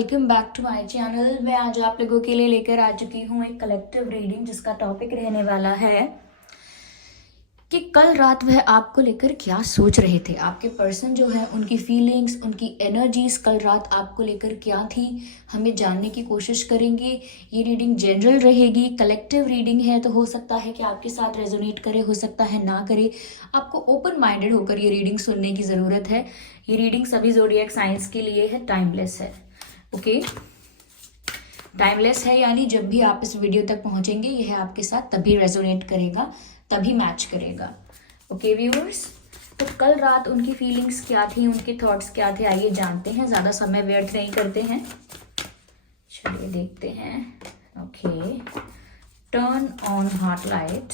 Welcome back to my channel. मैं आज आप लोगों के लिए लेकर आ चुकी हूँ एक कलेक्टिव रीडिंग जिसका टॉपिक रहने वाला है कि कल रात वह आपको लेकर क्या सोच रहे थे। आपके पर्सन जो है उनकी फीलिंग्स, उनकी एनर्जीज कल रात आपको लेकर क्या थी, हमें जानने की कोशिश करेंगे। ये रीडिंग जनरल रहेगी, कलेक्टिव रीडिंग है, तो हो सकता है कि आपके साथ रेजोनेट करे, हो सकता है ना करे। आपको ओपन माइंडेड होकर ये रीडिंग सुनने की ज़रूरत है। ये रीडिंग सभी ज़ोडिएक साइंस के लिए है, टाइमलेस है। ओके, टाइमलेस है यानी जब भी आप इस वीडियो तक पहुंचेंगे यह आपके साथ तभी रेजोनेट करेगा, तभी मैच करेगा। ओके व्यूअर्स, तो कल रात उनकी फीलिंग्स क्या थी, उनके थॉट्स क्या थे, आइए जानते हैं। ज़्यादा समय व्यर्थ नहीं करते हैं, चलिए देखते हैं। Okay, turn on heart light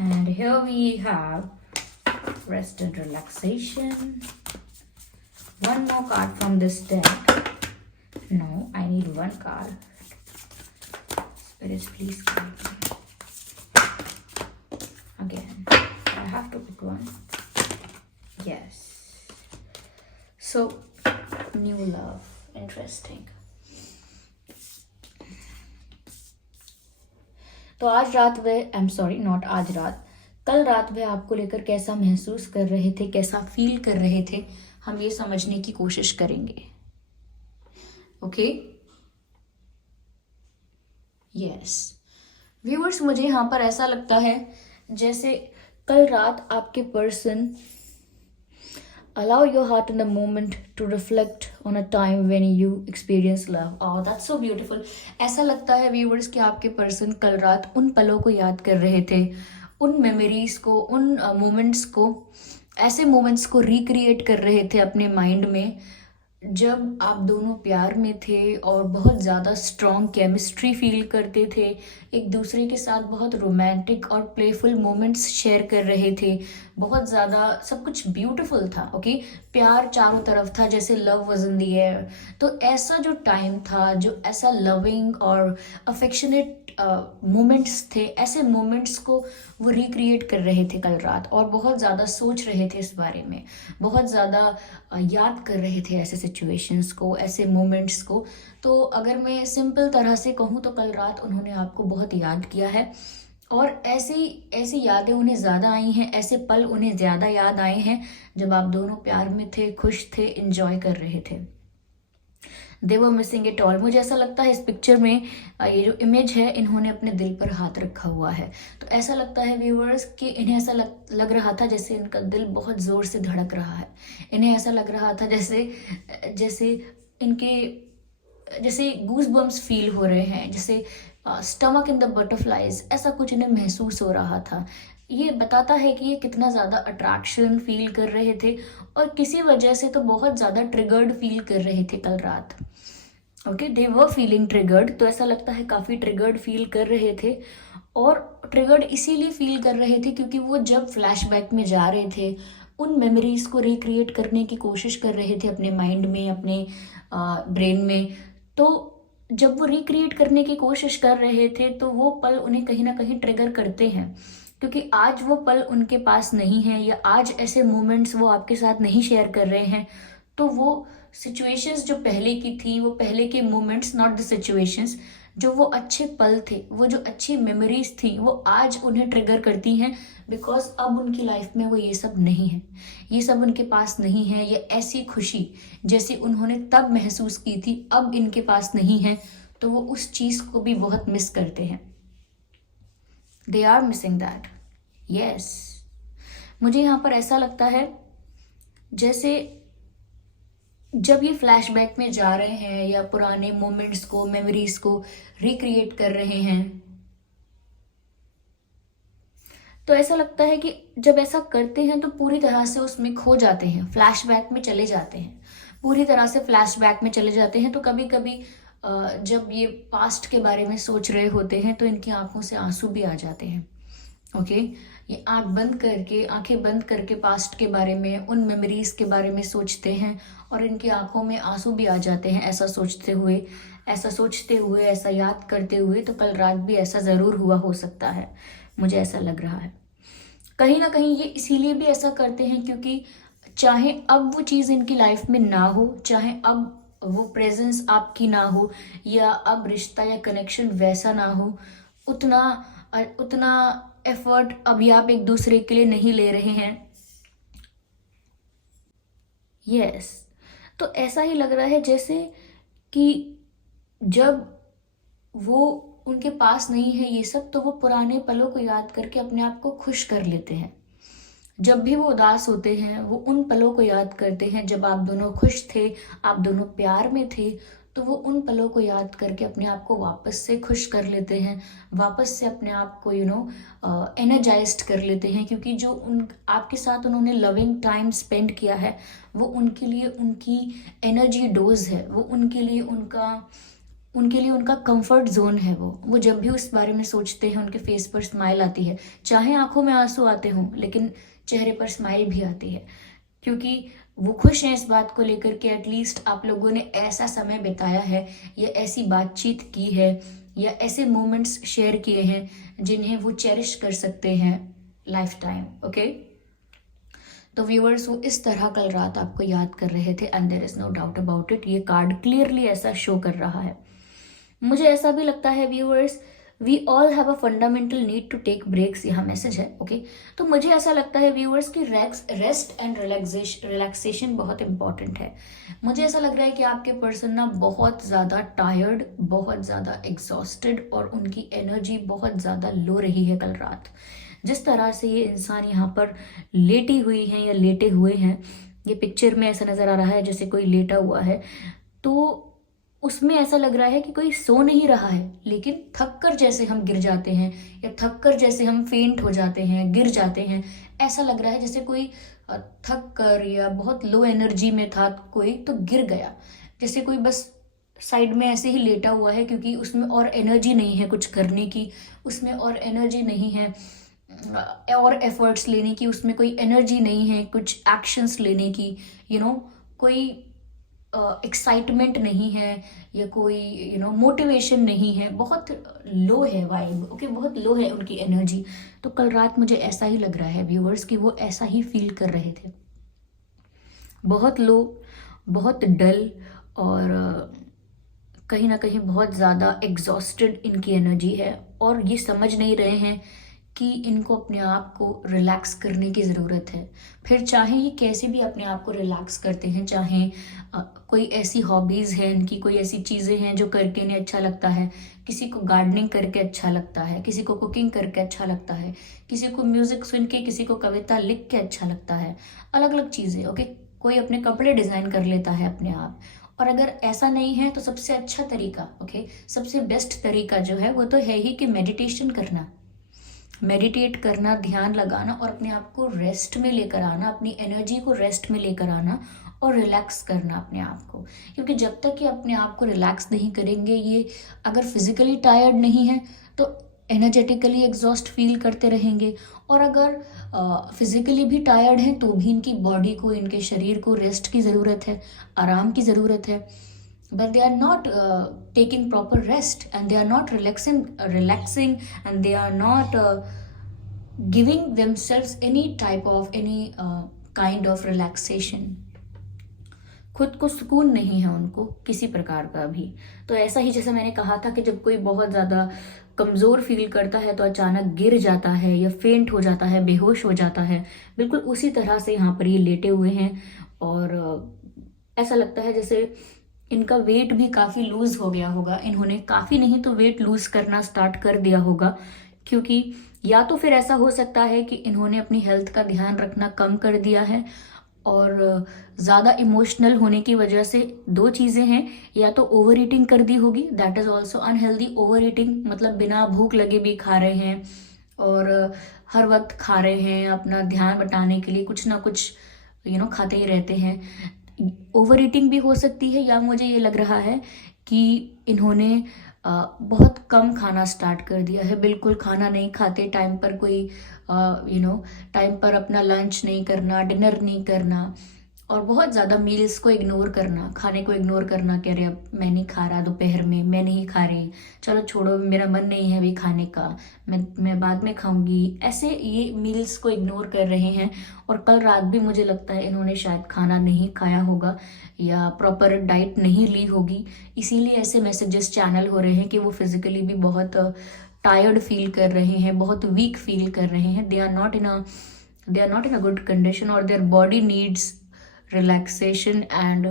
and here we have rest and relaxation. One more card from this deck. No, I need one card. Spirits, please guide me. Again, I have to pick one. Yes. So, new love. Interesting. तो आज रात not आज रात, कल रात वह आपको लेकर कैसा महसूस कर रहे थे, कैसा फील कर रहे थे, हम ये समझने की कोशिश करेंगे। ओके, यस व्यूअर्स, मुझे यहाँ पर ऐसा लगता है जैसे कल रात आपके person allow your heart in the moment to reflect on a time when you experience love. Oh that's so beautiful. ऐसा लगता है व्यूअर्स कि आपके पर्सन कल रात उन पलों को याद कर रहे थे, उन मेमोरीज को, उन मोमेंट्स को, ऐसे मोमेंट्स को रिक्रिएट कर रहे थे अपने माइंड में जब आप दोनों प्यार में थे और बहुत ज़्यादा स्ट्रॉन्ग केमिस्ट्री फील करते थे, एक दूसरे के साथ बहुत रोमांटिक और प्लेफुल मोमेंट्स शेयर कर रहे थे, बहुत ज़्यादा सब कुछ ब्यूटीफुल था। ओके, प्यार चारों तरफ था, जैसे love was in the air. तो ऐसा जो टाइम था, जो ऐसा लविंग और अफेक्शनेट मोमेंट्स थे, ऐसे मोमेंट्स को वो रिक्रिएट कर रहे थे कल रात और बहुत ज़्यादा सोच रहे थे इस बारे में, बहुत ज़्यादा याद कर रहे थे ऐसे सिचुएशंस को, ऐसे मोमेंट्स को। तो अगर मैं सिंपल तरह से कहूँ तो कल रात उन्होंने आपको बहुत याद किया है और ऐसी ऐसी यादें उन्हें ज़्यादा आई हैं, ऐसे पल उन्हें ज़्यादा याद आए हैं जब आप दोनों प्यार में थे, खुश थे, इंजॉय कर रहे थे। दे वर मिसिंग इट ऑल। मुझे ऐसा लगता है इस पिक्चर में ये जो इमेज है, इन्होंने अपने दिल पर हाथ रखा हुआ है। तो ऐसा लगता है व्यूअर्स कि इन्हें ऐसा लग रहा था जैसे इनका दिल बहुत ज़ोर से धड़क रहा है। इन्हें ऐसा लग रहा था जैसे जैसे गूज बम्स फील हो रहे हैं, जैसे स्टमक इन द बटरफ्लाइज, ऐसा कुछ इन्हें महसूस हो रहा था। ये बताता है कि ये कितना ज़्यादा अट्रैक्शन फील कर रहे थे और किसी वजह से तो बहुत ज़्यादा ट्रिगर्ड फील कर रहे थे कल रात। Okay, they were feeling triggered. तो ऐसा लगता है काफ़ी ट्रिगर्ड फील कर रहे थे और ट्रिगर्ड इसीलिए फील कर रहे थे क्योंकि वो जब फ्लैशबैक में जा रहे थे, उन मेमोरीज को रिक्रिएट करने की कोशिश कर रहे थे अपने माइंड में, अपने ब्रेन में। तो जब वो रिक्रिएट करने की कोशिश कर रहे थे तो वो पल उन्हें कहीं ना कहीं ट्रिगर करते हैं क्योंकि आज वो पल उनके पास नहीं है या आज ऐसे मोमेंट्स वो आपके साथ नहीं शेयर कर रहे हैं। तो वो सिचुएशंस जो पहले की थी, वो पहले के मोमेंट्स, नॉट द सिचुएशंस, जो वो अच्छे पल थे, वो जो अच्छी मेमोरीज थी, वो आज उन्हें ट्रिगर करती हैं बिकॉज अब उनकी लाइफ में वो ये सब नहीं है, ये सब उनके पास नहीं है। ये ऐसी खुशी जैसी उन्होंने तब महसूस की थी अब इनके पास नहीं है, तो वो उस चीज़ को भी बहुत मिस करते हैं। They are missing that. Yes, मुझे यहाँ पर ऐसा लगता है जैसे जब ये फ्लैशबैक में जा रहे हैं या पुराने मोमेंट्स को, मेमोरीज को रिक्रिएट कर रहे हैं, तो ऐसा लगता है कि जब ऐसा करते हैं तो पूरी तरह से उसमें खो जाते हैं, फ्लैशबैक में चले जाते हैं, पूरी तरह से फ्लैशबैक में चले जाते हैं। तो कभी कभी जब ये पास्ट के बारे में सोच रहे होते हैं तो इनकी आंखों से आंसू भी आ जाते हैं। ओके, ये आंखें बंद करके पास्ट के बारे में, उन मेमोरीज के बारे में सोचते हैं और इनकी आंखों में आंसू भी आ जाते हैं ऐसा सोचते हुए, ऐसा याद करते हुए। तो कल रात भी ऐसा ज़रूर हुआ हो सकता है, मुझे ऐसा लग रहा है। कहीं ना कहीं ये इसीलिए भी ऐसा करते हैं क्योंकि चाहे अब वो चीज़ इनकी लाइफ में ना हो, चाहे अब वो प्रेजेंस आपकी ना हो, या अब रिश्ता या कनेक्शन वैसा ना हो, उतना उतना एफर्ट अभी आप एक दूसरे के लिए नहीं ले रहे हैं। यस, तो ऐसा ही लग रहा है जैसे कि जब वो उनके पास नहीं है ये सब, तो वो पुराने पलों को याद करके अपने आप को खुश कर लेते हैं। जब भी वो उदास होते हैं वो उन पलों को याद करते हैं जब आप दोनों खुश थे, आप दोनों प्यार में थे, तो वो उन पलों को याद करके अपने आप को वापस से खुश कर लेते हैं, वापस से अपने आप को एनर्जाइज्ड कर लेते हैं, क्योंकि जो उन आपके साथ उन्होंने लविंग टाइम स्पेंड किया है वो उनके लिए उनकी एनर्जी डोज है, वो उनके लिए उनका कंफर्ट जोन है। वो जब भी उस बारे में सोचते हैं उनके फेस पर स्माइल आती है, चाहे आंखों में आंसू आते हों लेकिन चेहरे पर स्माइल भी आती है, क्योंकि वो खुश हैं इस बात को लेकर के एटलीस्ट आप लोगों ने ऐसा समय बिताया है, या ऐसी बातचीत की है, या ऐसे मोमेंट्स शेयर किए हैं जिन्हें वो चेरिश कर सकते हैं लाइफ टाइम। ओके, तो व्यूअर्स वो इस तरह कल रात आपको याद कर रहे थे, and there is no doubt about it, ये कार्ड क्लियरली ऐसा शो कर रहा है। मुझे ऐसा भी लगता है viewers, we all have a fundamental need to take breaks, यहाँ मैसेज है। ओके, तो मुझे ऐसा लगता है व्यूअर्स कि रेस्ट एंड रिलैक्सेशन बहुत इंपॉर्टेंट है। मुझे ऐसा लग रहा है कि आपके पर्सन ना बहुत ज़्यादा टायर्ड, बहुत ज़्यादा एग्जॉस्टेड, और उनकी एनर्जी बहुत ज़्यादा लो रही है कल रात। जिस तरह से ये इंसान यहाँ पर लेटी हुई हैं या लेटे हुए हैं, ये पिक्चर में ऐसा नज़र आ रहा है जैसे कोई लेटा हुआ है, तो उसमें ऐसा लग रहा है कि कोई सो नहीं रहा है, लेकिन थक कर जैसे हम गिर जाते हैं, या थक कर जैसे हम फेंट हो जाते हैं, गिर जाते हैं, ऐसा लग रहा है जैसे कोई थक कर या बहुत लो एनर्जी में था कोई, तो गिर गया, जैसे कोई बस साइड में ऐसे ही लेटा हुआ है, क्योंकि उसमें और एनर्जी नहीं है कुछ करने की, उसमें और एनर्जी नहीं है और एफर्ट्स लेने की, उसमें कोई एनर्जी नहीं है कुछ एक्शंस लेने की, कोई एक्साइटमेंट नहीं है, या कोई मोटिवेशन नहीं है, बहुत लो है वाइब। ओके, बहुत लो है उनकी एनर्जी। तो कल रात मुझे ऐसा ही लग रहा है व्यूअर्स कि वो ऐसा ही फील कर रहे थे, बहुत लो, बहुत डल, और कहीं ना कहीं बहुत ज़्यादा एग्जॉस्टेड इनकी एनर्जी है, और ये समझ नहीं रहे हैं कि इनको अपने आप को रिलैक्स करने की ज़रूरत है। फिर चाहे ये कैसे भी अपने आप को रिलैक्स करते हैं, चाहे कोई ऐसी हॉबीज़ है इनकी, कोई ऐसी चीज़ें हैं जो करके इन्हें अच्छा लगता है, किसी को गार्डनिंग करके अच्छा लगता है, किसी को कुकिंग करके अच्छा लगता है, किसी को म्यूज़िक सुन के, किसी को कविता लिख के अच्छा लगता है, अलग अलग चीज़ें। ओके, कोई अपने कपड़े डिज़ाइन कर लेता है अपने आप। और अगर ऐसा नहीं है तो सबसे अच्छा तरीका, ओके, सबसे बेस्ट तरीका जो है वो तो है ही कि मेडिटेशन करना, मेडिटेट करना, ध्यान लगाना, और अपने आप को रेस्ट में लेकर आना, अपनी एनर्जी को रेस्ट में लेकर आना, और रिलैक्स करना अपने आप को। क्योंकि जब तक ये अपने आप को रिलैक्स नहीं करेंगे, ये अगर फिजिकली टायर्ड नहीं है तो एनर्जेटिकली एग्जॉस्ट फील करते रहेंगे, और अगर फिजिकली भी टायर्ड हैं तो भी इनकी बॉडी को, इनके शरीर को रेस्ट की ज़रूरत है, आराम की ज़रूरत है। But they are not taking proper rest, and they are not relaxing, and they are not giving themselves any type of kind of relaxation. खुद को सुकून नहीं है उनको किसी प्रकार का भी। तो ऐसा ही जैसा मैंने कहा था कि जब कोई बहुत ज़्यादा कमज़ोर फील करता है तो अचानक गिर जाता है या फेंट हो जाता है, बेहोश हो जाता है, बिल्कुल उसी तरह से यहाँ पर ये लेटे हुए हैं, और ऐसा लगता है जैसे इनका वेट भी काफ़ी लूज़ हो गया होगा, इन्होंने काफ़ी नहीं तो वेट लूज़ करना स्टार्ट कर दिया होगा, क्योंकि या तो फिर ऐसा हो सकता है कि इन्होंने अपनी हेल्थ का ध्यान रखना कम कर दिया है, और ज़्यादा इमोशनल होने की वजह से दो चीज़ें हैं, या तो ओवर ईटिंग कर दी होगी, that is also unhealthy. Over eating मतलब बिना भूख लगे भी खा रहे हैं, और हर वक्त खा रहे हैं, अपना ध्यान बटाने के लिए कुछ ना कुछ खाते ही रहते हैं। ओवर ईटिंग भी हो सकती है, या मुझे ये लग रहा है कि इन्होंने बहुत कम खाना स्टार्ट कर दिया है, बिल्कुल खाना नहीं खाते, टाइम पर कोई टाइम पर अपना लंच नहीं करना, डिनर नहीं करना, और बहुत ज़्यादा मील्स को इग्नोर करना, खाने को इग्नोर करना कि अरे अब मैं नहीं खा रहा दोपहर में, मैं नहीं खा रही, चलो छोड़ो मेरा मन नहीं है अभी खाने का, मैं बाद में खाऊंगी, ऐसे ये मील्स को इग्नोर कर रहे हैं। और कल रात भी मुझे लगता है इन्होंने शायद खाना नहीं खाया होगा या प्रॉपर डाइट नहीं ली होगी, इसीलिए ऐसे मैसेजेस चैनल हो रहे हैं कि वो फिजिकली भी बहुत टायर्ड फील कर रहे हैं, बहुत वीक फील कर रहे हैं। They are not in a good condition और their body needs relaxation and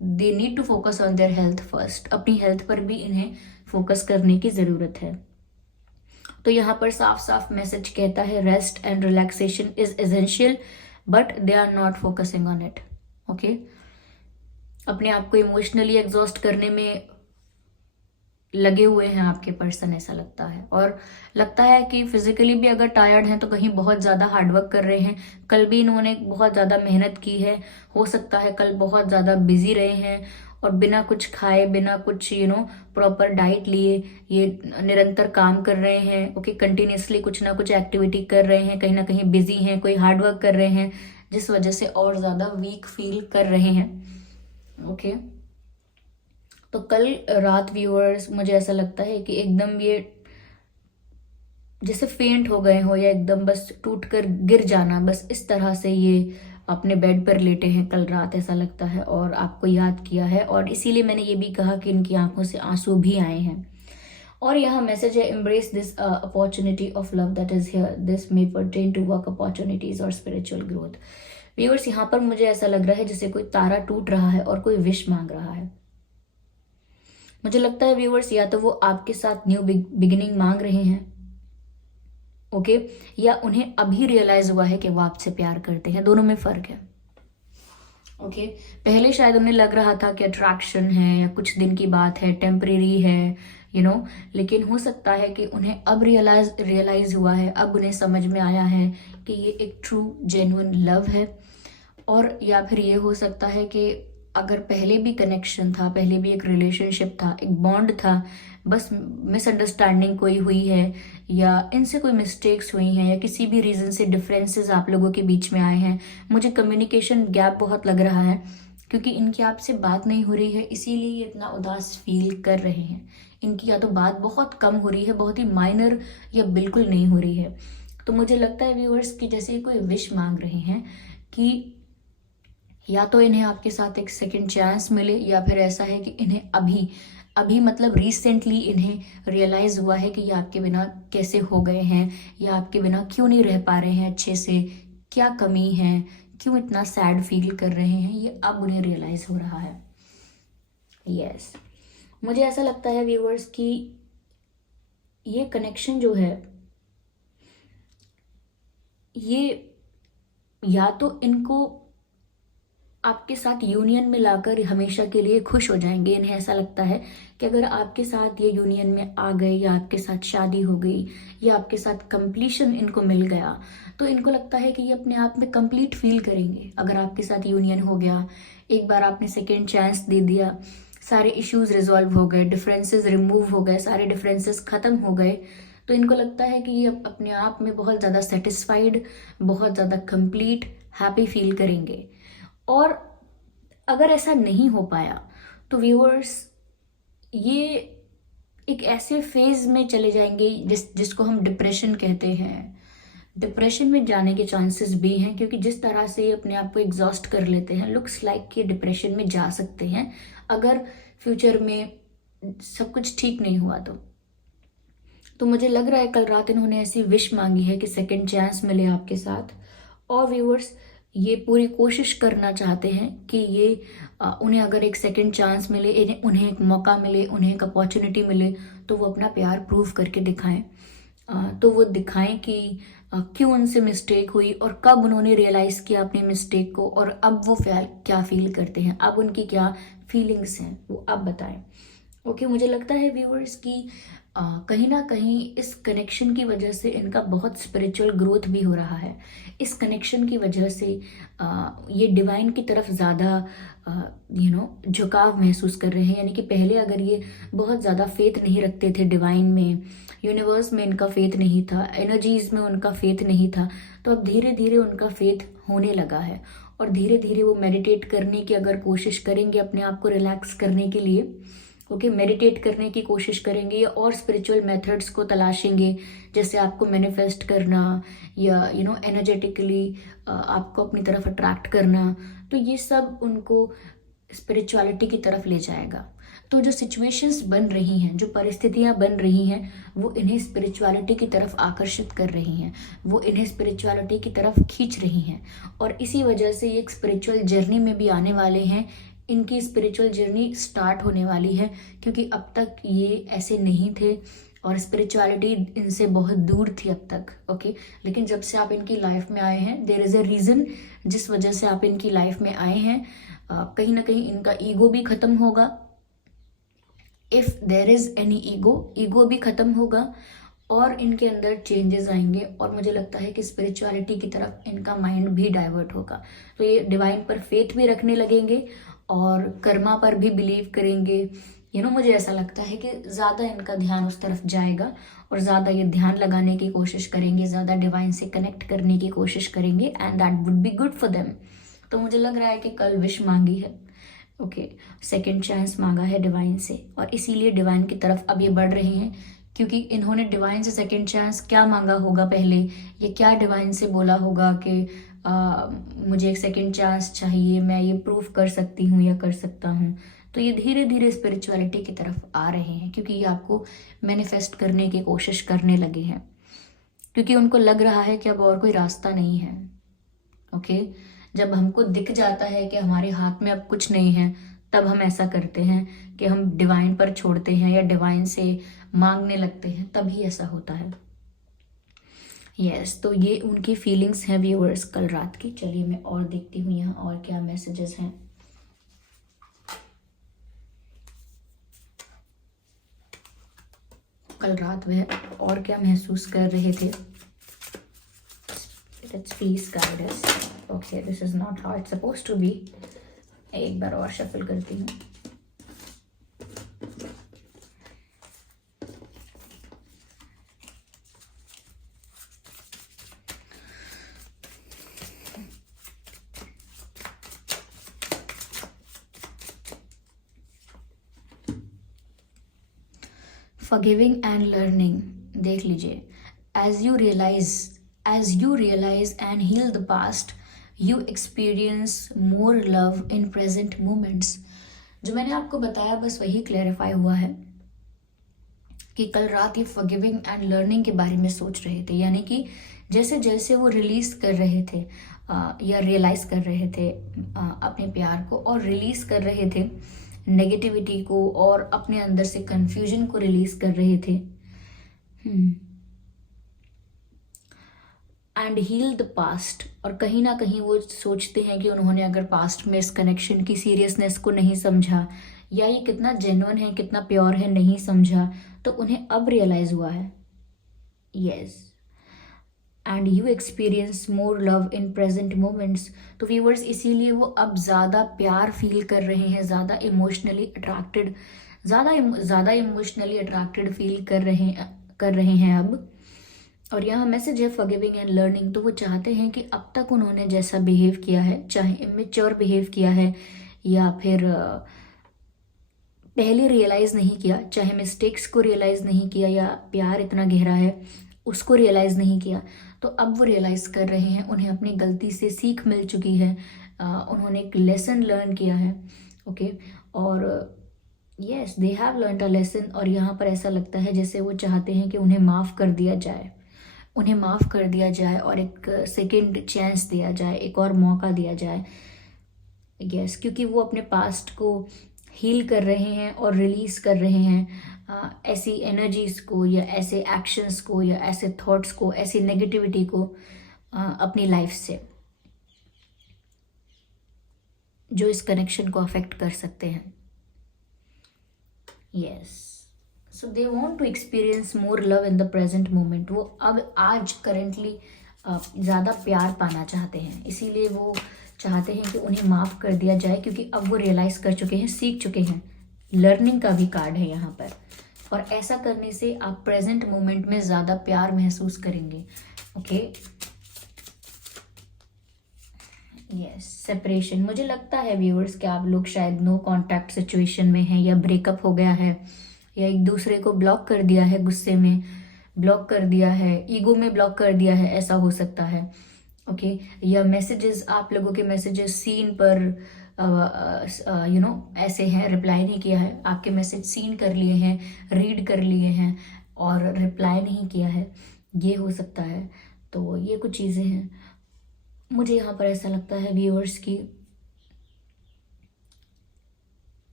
they need to focus on their health first. अपनी हेल्थ पर भी इन्हें फोकस करने की ज़रूरत है। तो यहाँ पर साफ साफ मैसेज कहता है rest and relaxation is essential but they are not focusing on it. Okay, अपने आप को इमोशनली एग्जॉस्ट करने में लगे हुए हैं आपके पर्सन, ऐसा लगता है। और लगता है कि फिजिकली भी अगर टायर्ड हैं तो कहीं बहुत ज़्यादा हार्डवर्क कर रहे हैं, कल भी इन्होंने बहुत ज़्यादा मेहनत की है, हो सकता है कल बहुत ज़्यादा बिजी रहे हैं और बिना कुछ खाए, बिना कुछ प्रॉपर डाइट लिए ये निरंतर काम कर रहे हैं। ओके, कंटिन्यूसली कुछ ना कुछ एक्टिविटी कर रहे हैं, कहीं ना कहीं बिजी हैं, कोई हार्डवर्क कर रहे हैं, जिस वजह से और ज़्यादा वीक फील कर रहे हैं। ओके, तो कल रात व्यूअर्स मुझे ऐसा लगता है कि एकदम ये जैसे फेंट हो गए हो या एकदम बस टूट कर गिर जाना, बस इस तरह से ये अपने बेड पर लेटे हैं कल रात, ऐसा लगता है, और आपको याद किया है। और इसीलिए मैंने ये भी कहा कि इनकी आंखों से आंसू भी आए हैं। और यहाँ मैसेज है embrace this opportunity of love that is here, this may pertain to work opportunities और स्पिरिचुअल ग्रोथ। व्यूअर्स, यहाँ पर मुझे ऐसा लग रहा है जैसे कोई तारा टूट रहा है और कोई विश मांग रहा है। मुझे लगता है व्यूअर्स या तो वो आपके साथ न्यू बिगिनिंग मांग रहे हैं, ओके, या उन्हें अभी रियलाइज हुआ है कि वो आपसे प्यार करते हैं। दोनों में फर्क है। ओके, पहले शायद उन्हें लग रहा था कि अट्रैक्शन है या कुछ दिन की बात है, टेम्परेरी है, लेकिन हो सकता है कि उन्हें अब रियलाइज हुआ है, अब उन्हें समझ में आया है कि ये एक ट्रू जेन्युइन लव है। और या फिर ये हो सकता है कि अगर पहले भी कनेक्शन था, पहले भी एक रिलेशनशिप था, एक बॉन्ड था, बस मिसअंडरस्टैंडिंग कोई हुई है या इनसे कोई मिस्टेक्स हुई हैं या किसी भी रीज़न से डिफरेंसेस आप लोगों के बीच में आए हैं। मुझे कम्युनिकेशन गैप बहुत लग रहा है क्योंकि इनकी आपसे बात नहीं हो रही है, इसीलिए ये इतना उदास फील कर रहे हैं। इनकी या तो बात बहुत कम हो रही है, बहुत ही माइनर, या बिल्कुल नहीं हो रही है। तो मुझे लगता है व्यूअर्स कि जैसे कोई विश मांग रहे हैं कि या तो इन्हें आपके साथ एक सेकंड चांस मिले, या फिर ऐसा है कि इन्हें अभी अभी मतलब रिसेंटली इन्हें रियलाइज हुआ है कि ये आपके बिना कैसे हो गए हैं, या आपके बिना क्यों नहीं रह पा रहे हैं अच्छे से, क्या कमी है, क्यों इतना सैड फील कर रहे हैं, ये अब उन्हें रियलाइज हो रहा है। यस, मुझे ऐसा लगता है व्यूअर्स कि ये कनेक्शन जो है ये या तो इनको आपके साथ यूनियन में लाकर हमेशा के लिए खुश हो जाएंगे। इन्हें ऐसा लगता है कि अगर आपके साथ ये यूनियन में आ गए, या आपके साथ शादी हो गई, या आपके साथ कंप्लीशन इनको मिल गया, तो इनको लगता है कि ये अपने आप में कंप्लीट फील करेंगे। अगर आपके साथ यूनियन हो गया, एक बार आपने सेकेंड चांस दे दिया, सारे इश्यूज रिजॉल्व हो गए, डिफरेंसेस रिमूव हो गए, सारे डिफरेंसेस खत्म हो गए, तो इनको लगता है कि ये अपने आप में बहुत ज़्यादा सेटिस्फाइड, बहुत ज़्यादा कंप्लीट, हैप्पी फील करेंगे। और अगर ऐसा नहीं हो पाया तो व्यूअर्स ये एक ऐसे फेज में चले जाएंगे जिसको हम डिप्रेशन कहते हैं। डिप्रेशन में जाने के चांसेस भी हैं, क्योंकि जिस तरह से ये अपने आप को एग्जॉस्ट कर लेते हैं, लुक्स लाइक कि डिप्रेशन में जा सकते हैं अगर फ्यूचर में सब कुछ ठीक नहीं हुआ तो मुझे लग रहा है कल रात इन्होंने ऐसी विश मांगी है कि सेकंड चांस मिले आपके साथ। और व्यूअर्स ये पूरी कोशिश करना चाहते हैं कि ये उन्हें अगर एक सेकंड चांस मिले, उन्हें एक मौका मिले, उन्हें एक अपॉर्चुनिटी मिले, तो वो अपना प्यार प्रूव करके दिखाएं। तो वो दिखाएं कि क्यों उनसे मिस्टेक हुई और कब उन्होंने रियलाइज किया अपनी मिस्टेक को, और अब वो क्या फील करते हैं, अब उनकी क्या फीलिंग्स हैं, वो अब बताएं। ओके, मुझे लगता है व्यूअर्स कि कहीं ना कहीं इस कनेक्शन की वजह से इनका बहुत स्पिरिचुअल ग्रोथ भी हो रहा है। इस कनेक्शन की वजह से ये डिवाइन की तरफ ज़्यादा झुकाव महसूस कर रहे हैं। यानी कि पहले अगर ये बहुत ज़्यादा फेथ नहीं रखते थे डिवाइन में, यूनिवर्स में इनका फेथ नहीं था, एनर्जीज में उनका फेथ नहीं था, तो अब धीरे धीरे उनका फेथ होने लगा है। और धीरे धीरे वो मेडिटेट करने की अगर कोशिश करेंगे, अपने आप को रिलैक्स करने के लिए, ओके, मेडिटेट करने की कोशिश करेंगे या और स्पिरिचुअल मेथड्स को तलाशेंगे, जैसे आपको मैनिफेस्ट करना या एनर्जेटिकली आपको अपनी तरफ अट्रैक्ट करना, तो ये सब उनको स्पिरिचुअलिटी की तरफ ले जाएगा। तो जो सिचुएशंस बन रही हैं, जो परिस्थितियां बन रही हैं, वो इन्हें स्पिरिचुअलिटी की तरफ आकर्षित कर रही हैं, वो इन्हें स्पिरिचुअलिटी की तरफ खींच रही हैं, और इसी वजह से ये एक स्पिरिचुअल जर्नी में भी आने वाले हैं। इनकी स्पिरिचुअल जर्नी स्टार्ट होने वाली है, क्योंकि अब तक ये ऐसे नहीं थे और स्पिरिचुअलिटी इनसे बहुत दूर थी अब तक, ओके। लेकिन जब से आप इनकी लाइफ में आए हैं, देयर इज़ अ रीज़न जिस वजह से आप इनकी लाइफ में आए हैं। कहीं ना कहीं इनका ईगो भी खत्म होगा। If there is any ego भी खत्म होगा और इनके अंदर चेंजेस आएंगे, और मुझे लगता है कि स्पिरिचुअलिटी की तरफ इनका माइंड भी डाइवर्ट होगा। तो ये डिवाइन पर फेथ भी रखने लगेंगे और कर्मा पर भी बिलीव करेंगे। मुझे ऐसा लगता है कि ज़्यादा इनका ध्यान उस तरफ जाएगा और ज़्यादा ये ध्यान लगाने की कोशिश करेंगे, ज़्यादा डिवाइन से कनेक्ट करने की कोशिश करेंगे, and that would be good for them. तो मुझे लग रहा है कि कल विश मांगी है, ओके, सेकंड चांस मांगा है डिवाइन से, और इसीलिए डिवाइन की तरफ अब ये बढ़ रहे हैं, क्योंकि इन्होंने डिवाइन से सेकंड चांस क्या मांगा होगा पहले, ये क्या डिवाइन से बोला होगा कि मुझे एक सेकंड चांस चाहिए, मैं ये प्रूव कर सकती हूँ या कर सकता हूँ। तो ये धीरे धीरे स्पिरिचुअलिटी की तरफ आ रहे हैं, क्योंकि ये आपको मैनिफेस्ट करने की कोशिश करने लगे हैं, क्योंकि उनको लग रहा है कि अब और कोई रास्ता नहीं है, ओके। जब हमको दिख जाता है कि हमारे हाथ में अब कुछ नहीं है, तब हम ऐसा करते हैं कि हम डिवाइन पर छोड़ते हैं या डिवाइन से मांगने लगते हैं, तभी ऐसा होता है। यस, तो ये उनकी फीलिंग्स हैं व्यूअर्स कल रात की। चलिए मैं और देखती हूँ यहाँ और क्या मैसेजेस हैं। कल रात वह और क्या महसूस कर रहे थे। Let's please guide us. Okay, this is not how it's supposed to be. एक बार और शफल करती हूँ। Forgiving and learning, देख लीजिए। As you realize and heal the past, you experience more love in present moments. जो मैंने आपको बताया बस वही क्लैरिफाई हुआ है कि कल रात ये फॉरगिविंग एंड लर्निंग के बारे में सोच रहे थे, यानी कि जैसे जैसे वो रिलीज कर रहे थे या रियलाइज कर रहे थे अपने प्यार को, और रिलीज कर रहे थे नेगेटिविटी को, और अपने अंदर से कंफ्यूजन को रिलीज कर रहे थे, एंड हील द पास्ट। और कहीं ना कहीं वो सोचते हैं कि उन्होंने अगर पास्ट में इस कनेक्शन की सीरियसनेस को नहीं समझा, या ये कितना जेन्युइन है, कितना प्योर है, नहीं समझा, तो उन्हें अब रियलाइज हुआ है। Yes, and you experience more love in present moments. तो व्यूअर्स इसीलिए वो अब ज़्यादा प्यार फील कर रहे हैं, ज़्यादा इमोशनली अट्रैक्टेड फील कर रहे हैं अब। और यहाँ मैसेज है फॉरगिविंग एंड लर्निंग। तो वो चाहते हैं कि अब तक उन्होंने जैसा बिहेव किया है, चाहे इमेच्योर बिहेव किया है या फिर पहले रियलाइज़ नहीं किया, चाहे मिस्टेक्स को रियलाइज़ नहीं किया या प्यार इतना गहरा है उसको रियलाइज़ नहीं किया, तो अब वो रियलाइज़ कर रहे हैं, उन्हें अपनी गलती से सीख मिल चुकी है, उन्होंने एक लेसन लर्न किया है, ओके। और yes, they have learn a lesson. और यहाँ पर ऐसा लगता है जैसे वो चाहते हैं कि उन्हें माफ़ कर दिया जाए, और एक सेकेंड चांस दिया जाए, एक और मौका दिया जाए। यस, क्योंकि वो अपने पास्ट को हील कर रहे हैं और रिलीज कर रहे हैं ऐसी एनर्जीज को, या ऐसे एक्शंस को, या ऐसे थॉट्स को, ऐसी नेगेटिविटी को अपनी लाइफ से, जो इस कनेक्शन को अफेक्ट कर सकते हैं। Yes, so they want to experience more love in the present moment. वो अब आज करेंटली ज़्यादा प्यार पाना चाहते हैं, इसीलिए वो चाहते हैं कि उन्हें माफ़ कर दिया जाए, क्योंकि अब वो रियलाइज़ कर चुके हैं, सीख चुके हैं। लर्निंग का भी कार्ड है यहाँ पर, और ऐसा करने से आप प्रेजेंट मोमेंट में ज़्यादा प्यार महसूस करेंगे, ओके। Yes, separation. मुझे लगता है व्यूअर्स कि आप लोग शायद नो कांटेक्ट सिचुएशन में हैं, या ब्रेकअप हो गया है, या एक दूसरे को ब्लॉक कर दिया है, गुस्से में ब्लॉक कर दिया है, ईगो में ब्लॉक कर दिया है, ऐसा हो सकता है। ओके, या मैसेजेस, आप लोगों के मैसेजेस सीन पर ऐसे हैं, रिप्लाई नहीं किया है, आपके मैसेज सीन कर लिए हैं, रीड कर लिए हैं और रिप्लाई नहीं किया है, ये हो सकता है। तो ये कुछ चीज़ें हैं। मुझे यहाँ पर ऐसा लगता है व्यूअर्स की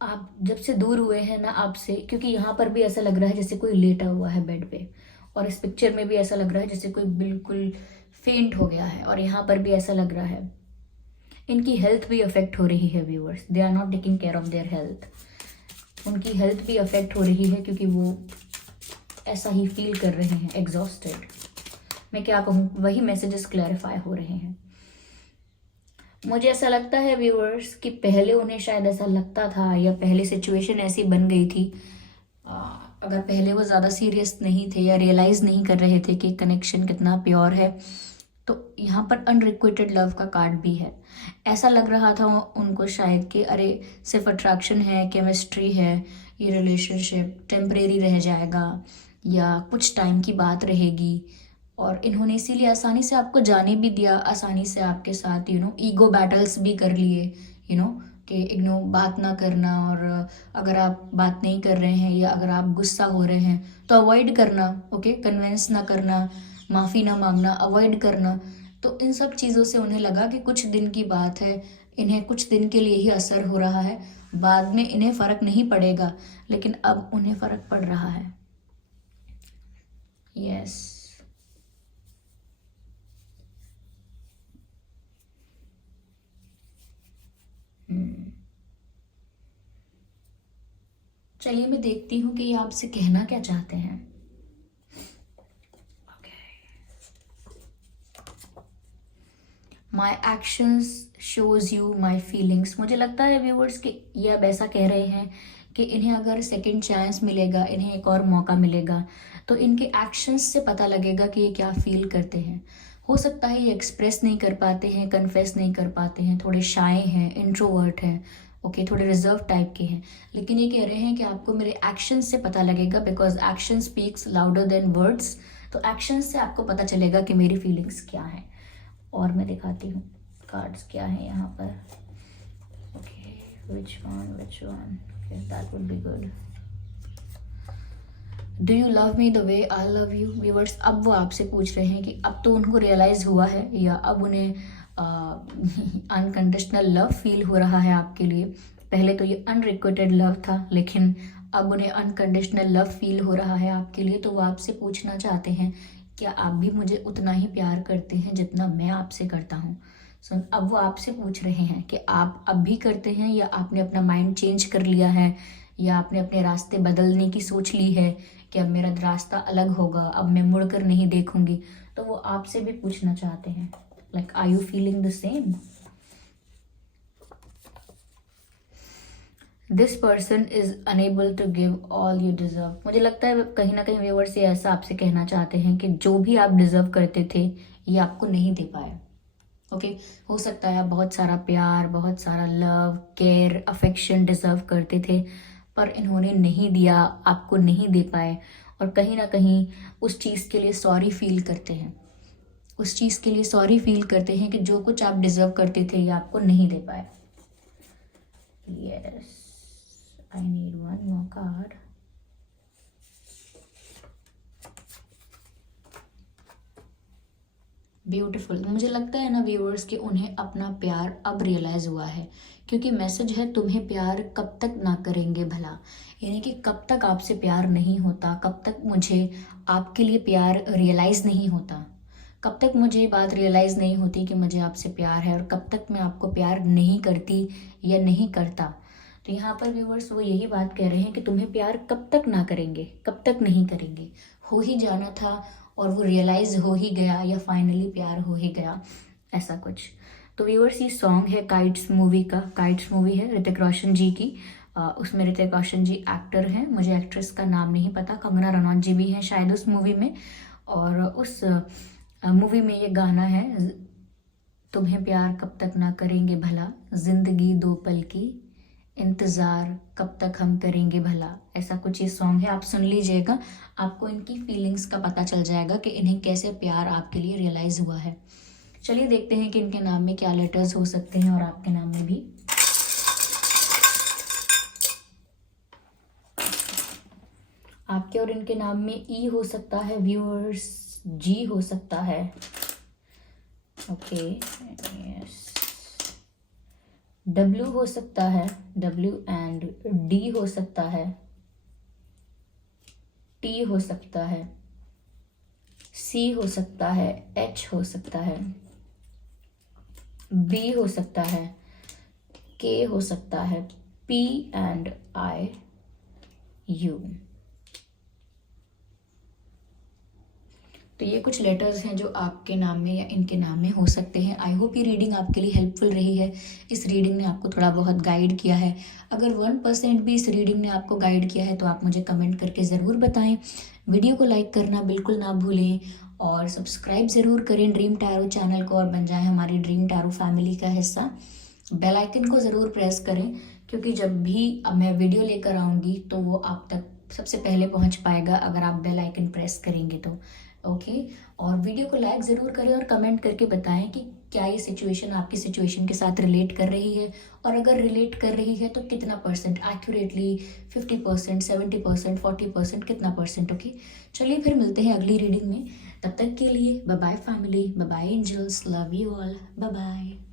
आप जब से दूर हुए हैं ना आपसे, क्योंकि यहाँ पर भी ऐसा लग रहा है जैसे कोई लेटा हुआ है बेड पे, और इस पिक्चर में भी ऐसा लग रहा है जैसे कोई बिल्कुल फेंट हो गया है, और यहाँ पर भी ऐसा लग रहा है। इनकी हेल्थ भी अफेक्ट हो रही है viewers, they are not taking care of their health. उनकी हेल्थ भी अफेक्ट हो रही है क्योंकि वो ऐसा ही फील कर रहे हैं, एग्जॉस्टेड। मैं क्या कहूँ, वही मैसेजेस क्लैरिफाई हो रहे हैं। मुझे ऐसा लगता है व्यूअर्स कि पहले उन्हें शायद ऐसा लगता था, या पहले सिचुएशन ऐसी बन गई थी, अगर पहले वो ज़्यादा सीरियस नहीं थे या रियलाइज़ नहीं कर रहे थे कि कनेक्शन कितना प्योर है, तो यहाँ पर अनरिक्विटेड लव का कार्ड भी है। ऐसा लग रहा था उनको शायद कि अरे सिर्फ अट्रैक्शन है, केमिस्ट्री है, ये रिलेशनशिप टेम्परेरी रह जाएगा या कुछ टाइम की बात रहेगी, और इन्होंने इसीलिए आसानी से आपको जाने भी दिया, आसानी से आपके साथ ईगो बैटल्स भी कर लिए, कि इग्नो बात ना करना, और अगर आप बात नहीं कर रहे हैं या अगर आप गुस्सा हो रहे हैं तो अवॉइड करना, ओके, कन्विंस ना करना, माफ़ी ना मांगना, अवॉइड करना। तो इन सब चीज़ों से उन्हें लगा कि कुछ दिन की बात है, इन्हें कुछ दिन के लिए ही असर हो रहा है, बाद में इन्हें फ़र्क नहीं पड़ेगा, लेकिन अब उन्हें फ़र्क पड़ रहा है। यस। चलिए मैं देखती हूँ कि ये आपसे कहना क्या चाहते हैं। My actions shows you my feelings. मुझे लगता है व्यूवर्स कि ये अब ऐसा कह रहे हैं कि इन्हें अगर सेकेंड चांस मिलेगा, इन्हें एक और मौका मिलेगा, तो इनके एक्शंस से पता लगेगा कि ये क्या फील करते हैं। हो सकता है ये एक्सप्रेस नहीं कर पाते हैं, कन्फेस नहीं कर पाते हैं, थोड़े शाय हैं, इंट्रोवर्ट हैं, ओके, थोड़े रिजर्व टाइप के हैं, लेकिन ये कह रहे हैं कि आपको मेरे एक्शंस से पता लगेगा, because action speaks louder than words. तो एक्शंस से आपको पता चलेगा कि मेरी फीलिंग्स क्या हैं। और मैं दिखाती हूँ कार्ड्स क्या हैं यहाँ पर। Okay, which one, okay, that would be good. Do you love me the way I love you. Viewers, अब वो आपसे पूछ रहे हैं कि अब तो उनको रियलाइज हुआ है, या अब उन्हें अनकंडीशनल लव फील हो रहा है आपके लिए। पहले तो ये अनरिक्वेटेड लव था, लेकिन अब उन्हें अनकंडीशनल लव फील हो रहा है आपके लिए। तो वो आपसे पूछना चाहते हैं, क्या आप भी मुझे उतना ही प्यार करते हैं जितना मैं आपसे करता हूँ। सो अब वो आपसे पूछ रहे हैं कि आप अब भी करते हैं, या आपने अपना माइंड चेंज कर लिया है, या आपने अपने रास्ते बदलने की सोच ली है कि अब मेरा रास्ता अलग होगा, अब मैं मुड़कर नहीं देखूंगी। तो वो आपसे भी पूछना चाहते हैं, like are you feeling the same. This person is unable to give all you deserve. मुझे लगता है कहीं ना कहीं व्यूअर्स ये ऐसा आपसे कहना चाहते हैं कि जो भी आप डिजर्व करते थे ये आपको नहीं दे पाए। ओके, हो सकता है आप बहुत सारा प्यार, बहुत सारा लव, केयर, अफेक्शन डिजर्व करते थे, पर इन्होंने नहीं दिया, आपको नहीं दे पाए, और कहीं ना कहीं उस चीज़ के लिए सॉरी फील करते हैं, उस चीज़ के लिए सॉरी फील करते हैं कि जो कुछ आप डिजर्व करते थे ये आपको नहीं दे पाए। Yes, I need one more card. Beautiful. मुझे लगता है ना व्यूअर्स कि उन्हें अपना प्यार अब रियलाइज हुआ है, क्योंकि मैसेज है तुम्हें प्यार कब तक ना करेंगे भला, यानी कि कब तक आपसे प्यार नहीं होता, कब तक मुझे आपके लिए प्यार रियलाइज नहीं होता, कब तक मुझे ये बात रियलाइज नहीं होती कि मुझे आपसे प्यार है, और कब तक मैं आपको प्यार नहीं करती या नहीं करता। तो यहाँ पर व्यूवर्स वो यही बात कह रहे हैं कि तुम्हें प्यार कब तक ना करेंगे, कब तक नहीं करेंगे, हो ही जाना था और वो रियलाइज हो ही गया, या फाइनली प्यार हो ही गया, ऐसा कुछ। तो व्यूवर्स ये सॉन्ग है काइट्स मूवी का, काइट्स मूवी है ऋतिक रोशन जी की। उसमें ऋतिक रोशन जी एक्टर हैं, मुझे एक्ट्रेस का नाम नहीं पता, कंगना रनौत जी भी हैं शायद उस मूवी में, और उस मूवी में ये गाना है तुम्हें प्यार कब तक ना करेंगे भला, जिंदगी दो पल की, इंतज़ार कब तक हम करेंगे भला। ऐसा कुछ ये सॉन्ग है, आप सुन लीजिएगा, आपको इनकी फीलिंग्स का पता चल जाएगा कि इन्हें कैसे प्यार आपके लिए रियलाइज़ हुआ है। चलिए देखते हैं कि इनके नाम में क्या लेटर्स हो सकते हैं और आपके नाम में भी। आपके और इनके नाम में ई हो सकता है व्यूअर्स, जी हो सकता है, ओके, यस, डब्ल्यू हो सकता है, डब्ल्यू एंड डी हो सकता है, टी हो सकता है, सी हो सकता है, एच हो सकता है, बी हो सकता है, के हो सकता है, पी एंड आई, यू। तो ये कुछ लेटर्स हैं जो आपके नाम में या इनके नाम में हो सकते हैं। आई होप ये रीडिंग आपके लिए हेल्पफुल रही है। इस रीडिंग ने आपको थोड़ा बहुत गाइड किया है। अगर 1% भी इस रीडिंग ने आपको गाइड किया है तो आप मुझे कमेंट करके ज़रूर बताएं। वीडियो को लाइक करना बिल्कुल ना भूलें और सब्सक्राइब ज़रूर करें ड्रीम टैरो चैनल को और बन जाएं हमारी ड्रीम टैरो फैमिली का हिस्सा। बेल आइकन को ज़रूर प्रेस करें क्योंकि जब भी मैं वीडियो लेकर आऊँगी तो वो आप तक सबसे पहले पहुँच पाएगा अगर आप बेल आइकन प्रेस करेंगे तो। ओके और वीडियो को लाइक ज़रूर करें और कमेंट करके बताएं कि क्या ये सिचुएशन आपकी सिचुएशन के साथ रिलेट कर रही है और अगर रिलेट कर रही है तो कितना परसेंट एक्यूरेटली, 50%, 70%, 40%, कितना परसेंट। ओके चलिए फिर मिलते हैं अगली रीडिंग में। तब तक के लिए bye bye family, bye bye angels, love you all, bye bye.